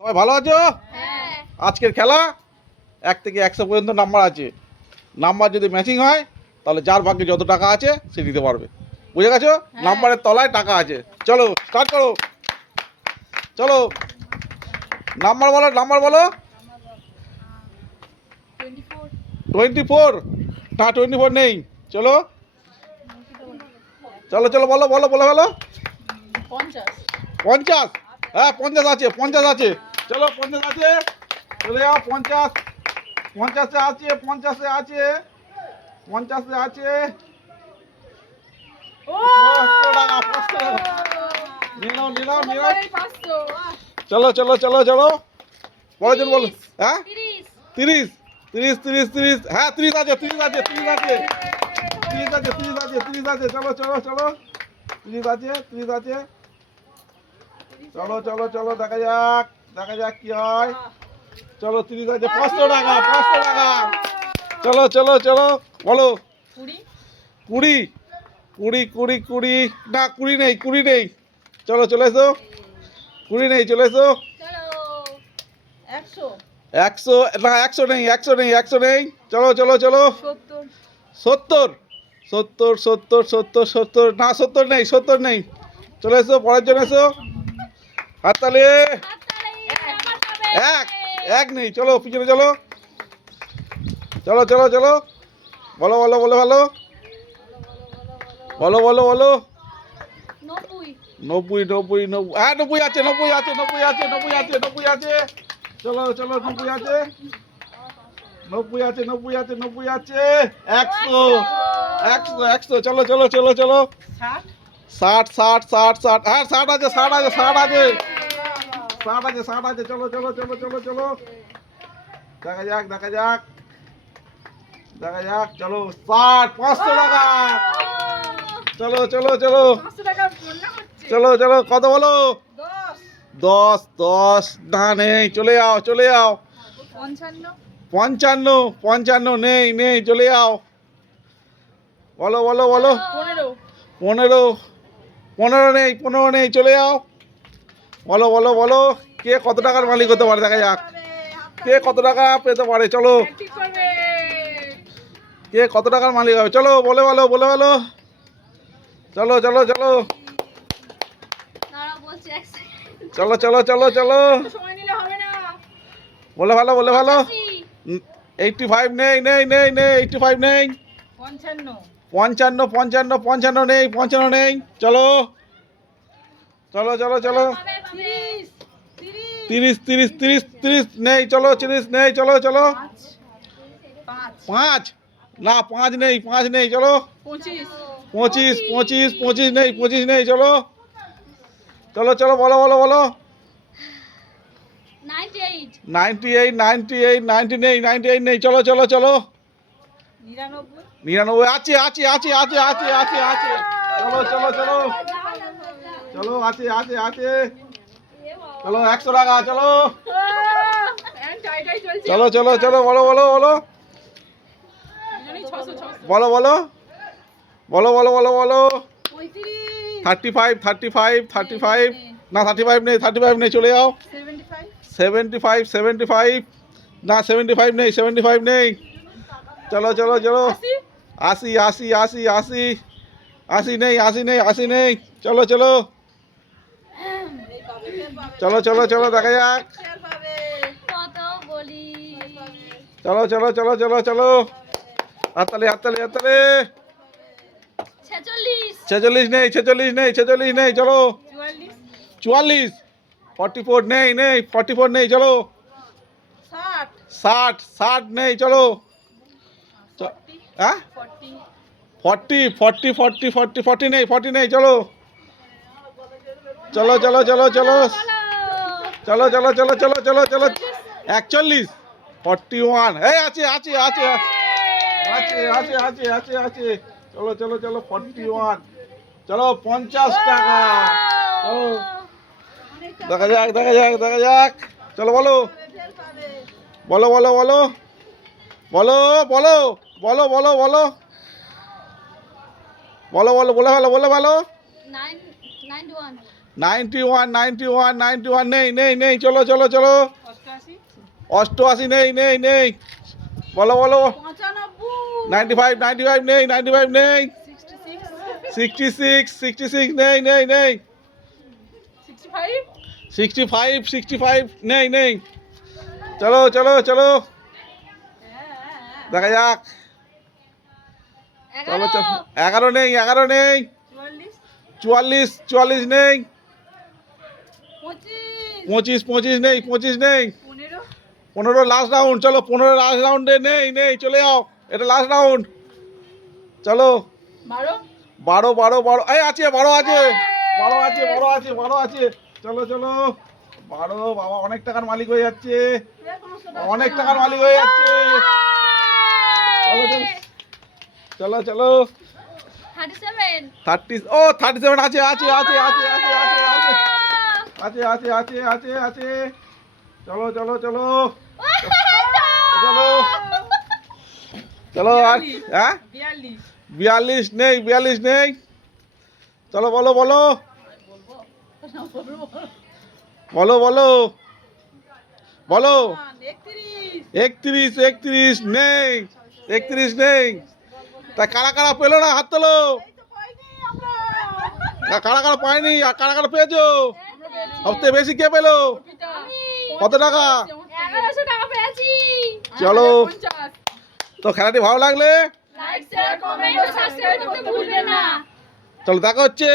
সবাই ভালো আছো? আজকের খেলা 1 থেকে 100 পর্যন্ত নাম্বার আছে। নাম্বার যদি ম্যাচিং হয় তাহলে যার ভাগ্যে যত টাকা আছে সে দিতে পারবে। বুঝে গেছো? নাম্বারের তলায় টাকা আছে। চলো স্টার্ট করো। চলো নাম্বার বলো, নাম্বার বলো। 24। না 24 নেই। চলো চলো চলো বলো বলো বলো বলো। 50। হ্যাঁ 50 আছে, 50 আছে। চলো 50 আছে। চলে যাও 50। 50 আছে, 50 আছে, 50 আছে। 500 টাকা, 500 টাকা। নিলাও নিলাও নিলাও। চলো চলো চলো চলো। পরেরজন বলো। হ্যাঁ 30 30 30 30। হ্যাঁ 30 আছে, 30 আছে, 30 আছে, 30 আছে, 30 আছে, 30 আছে। চলো চলো চলো। 30 আছে, 30 আছে। চলো চলো চলো দেখা যাক, দেখা যাক কি হয়। চলো 30 আছে, 500 টাকা, 500 টাকা। চলো চলো চলো বলো। 20 20 20 20। না 20 নেই, 20 নেই। চলো চলে এসো। 20 নেই, চলে এসো। 100 না 100 নেই, 100 নেই, 100 নেই। চলো চলো চলো। 70 70 70 70 70। না 70 নেই, 70 নেই। চলে এসো, পরের জন এসো। হাততালি। এক এক নেই। চলো পিছনে চলো। চলো চলো চলো বলো বলো বলো ভালো বলো বলো বলো। 90 90 90। হ্যাঁ 90 আছে, 90 আছে, 90 আছে, 90 আছে, 90 আছে। চলো চলো 90 আছে, 90 আছে, 90 আছে, 90 আছে। 100 100 100। চলো চলো চলো চলো। 60 60 60 60। হ্যাঁ 60 আছে, 60 আছে, 60 আছে, 60 আছে, 60 আছে। চলো চলো চলো চলো চলো। দেখা যাক দেখা যাক দেখা যাক। চলো 60 500 টাকা। চলো চলো চলো চলো চলো। কত বলো? 10 10। না নেই, চলে যাও চলে যাও। 55 55 নেই নেই, চলে যাও। বলো বলো বলো। 15 15 নেই, 15 নেই, চলে যাও। বলো বলো বলো। কে কত টাকার মালিক হতে পারে দেখা যাক, কে কত টাকা পেতে পারে। চলো কে কত টাকার মালিক হবে। চলো বলে বলো বলে বলো। চলো চলো চলো চলো চলো চলো চলো বলে ভালো বলে ভালো। 85 নেই নেই নেই নেই, 85 নেই। 55 55 55 নেই, 55 নেই। চলো চলো চলো চলো। 30 30 30 30 নেই। চলো 30 নেই। চলো চলো। 5 না 5 নেই, 5 নেই। চলো 25 25 25 নেই, 25 নেই। চলো চলো চলো বলো বলো বলো। 98 98 90 নেই, 98 নেই। চলো চলো চলো। 99 আছে আছে আছে আছে আছে আছে আছে। চলো চলো চলো চলো। আছে আছে আছে। চলো 100 টাকা। চলো চলো চলো চলো বলো বলো বলো বলো বলো বলো বলো বলো বলো। 35 35 35। না 35 নেই, 35 নেই, চলে যাও। 75 75। না 75 নেই, 75 নেই। চলো চলো চলো। 80 80 80 80। 80 নেই, 80 নেই, 80 নেই। চলো চলো চলো চলো চলো দেখা যাক। চলো চলো চলো চলো চলো। হাততালি হাততালি হাততালি। 46 নেই, 46 নেই, 46 নেই। চলো 44 44 নেই নেই, 44 নেই। চলো 60 60 নেই। চলো হ্যাঁ 40 40 40 40 40 নেই, 40 নেই। চলো চলো চলো চলো চলো চলো চলো চলো চলো চলো চলো। 41 41। এই আছে আছে আছে আছে আছে আছে আছে আছে। চলো চলো চলো 41। চলো 50 টাকা। চলো দেখা যাক দেখা যাক দেখা যাক। চলো বলো বলো বলো বলো বলো বলো বলো বলো বলো বলো বলো বলে ভালো বলে ভালো। 91 91 91 91 নেই নেই নেই চলো চলো চলো 88 নেই নেই নেই বলো বলো 95 95 নেই 95 নেই 66 66 নেই নেই নেই 65 65 নেই নেই চলো চলো চলো দেখা যাক চলো চলো 11 নেই 11 নেই 44 44 নেই 25 25 নেই 25 নেই 15 লাস্ট রাউন্ড চলো 15 লাস্ট রাউন্ডে নেই নেই চলে যাও এটা লাস্ট রাউন্ড চলো 12 12 12 এই আছে 12 আছে 12 আছে 12 আছে 12 আছে চলো চলো 12 বাবা অনেক টাকার মালিক হয়ে যাচ্ছে অনেক টাকার মালিক হয়ে যাচ্ছে চলো চলো 30 ও 37 আছে আছে আছে আছে আছে আছে আছে আছে আছে আছে চলো চলো চলো চলো চলো আর হ্যাঁ 42 নেই 42 নেই চলো বলো বলো বলো বলো বলো 31 31 নেই 31 নেই তা কারা কারা পেলো না হাত তোলো কারা কারা পায়নি আর কারা কারা পেয়েছো সবথেকে বেশি কে পেলো কত টাকা চলো তো খেলাটি ভালো লাগলে চলো দেখা হচ্ছে